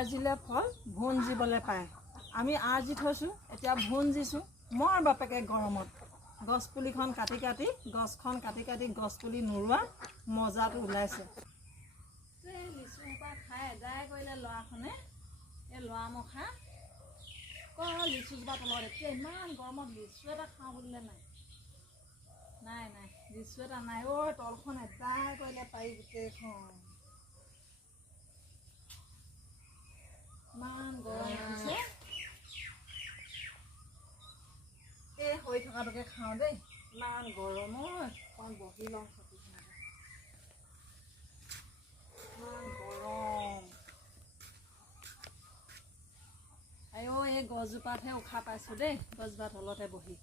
আৰ্জিলে ফল ভোন পায়। আমি আৰ্জি থৈছোঁ, এতিয়া ভোন জিছোঁ। মোৰ বাপেকে গৰমত গছপুলিখন কাটি কাটি গছখন কাটি কাটি গছপুলি নোৰোৱা মজাটো ওলাইছে। লিচু সোপা খাই এদায় কৰিলে ল'ৰাখনে। এই ল'ৰা মখা লিচুজোপা তলত এতিয়া ইমান গৰমত লিচু এটা খাওঁ বুলিলে নাই নাই নাই লিচু এটা নাই। তলখন এদায় কৰিলে পাৰি গোটেইখন। ইমান গৰম উঠিছে। এই হৈ থকাটোকে খাওঁ দেই, ইমান গৰম। অকণ বহি লওঁ চকীখনতে। ইমান গৰম। এই গছজোপাতহে উশাহ পাইছোঁ দেই, গছজোপা তলতে বহি।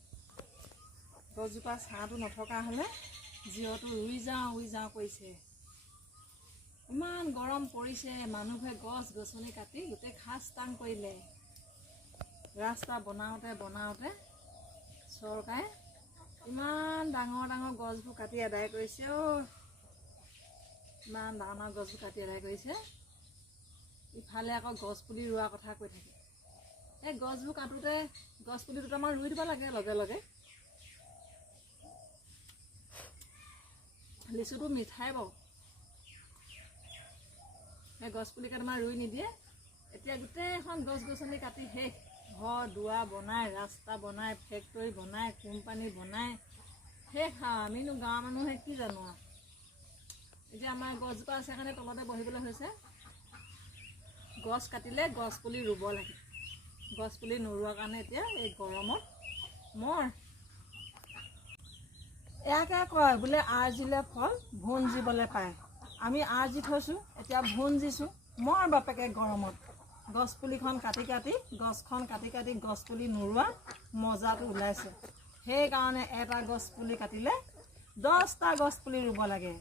গছজোপা ছাঁটো নথকা হ'লে জীয়টো উৰি যাওঁ কৰিছে। ইমান গৰম পৰিছে। মানুহে গছ গছনি কাটি গোটেই খাস্তাং কৰিলে। ৰাস্তা বনাওঁতে চৰকাৰে ইমান ডাঙৰ ডাঙৰ গছবোৰ কাটি আদায় কৰিছে। ইমান ডাঙৰ গছবোৰ কাটি আদায় কৰিছে। ইফালে আকৌ গছপুলি ৰোৱাৰ কথা কৈ থাকে। এই গছবোৰ কাটোতে গছপুলি দুটামান ৰুই দিব লাগে লগে লগে। লিচুটো মিঠাই বাৰু। এই গছপুলি কেইটামান ৰুই নিদিয়ে। এতিয়া গোটেইখন গছ গছনি কাটি শেষ। ঘৰ দুৱাৰ বনাই, ৰাস্তা বনাই, ফেক্টৰী বনাই, কোম্পানী বনাই শেষ। আমিনো গাঁৱৰ মানুহে কি জানো আৰু। এতিয়া আমাৰ গছজোপা আছে কাৰণে তলতে বহিবলৈ হৈছে। গছ কাটিলে গছ পুলি ৰুব লাগে। গছ পুলি নোৰোৱাৰ কাৰণে এতিয়া এই গৰমত এয়াকে কয় বোলে আৰ্জিলে ফল ভোন পায়। আমি আৰ্জি থৈছোঁ, এতিয়া ভোন জিছোঁ। মোৰ বাপেকে গৰমত গছপুলিখন কাটি কাটি গছপুলি নোৰোৱা মজাটো ওলাইছে। সেইকাৰণে এটা গছপুলি কাটিলে 10টা গছপুলি ৰুব লাগে।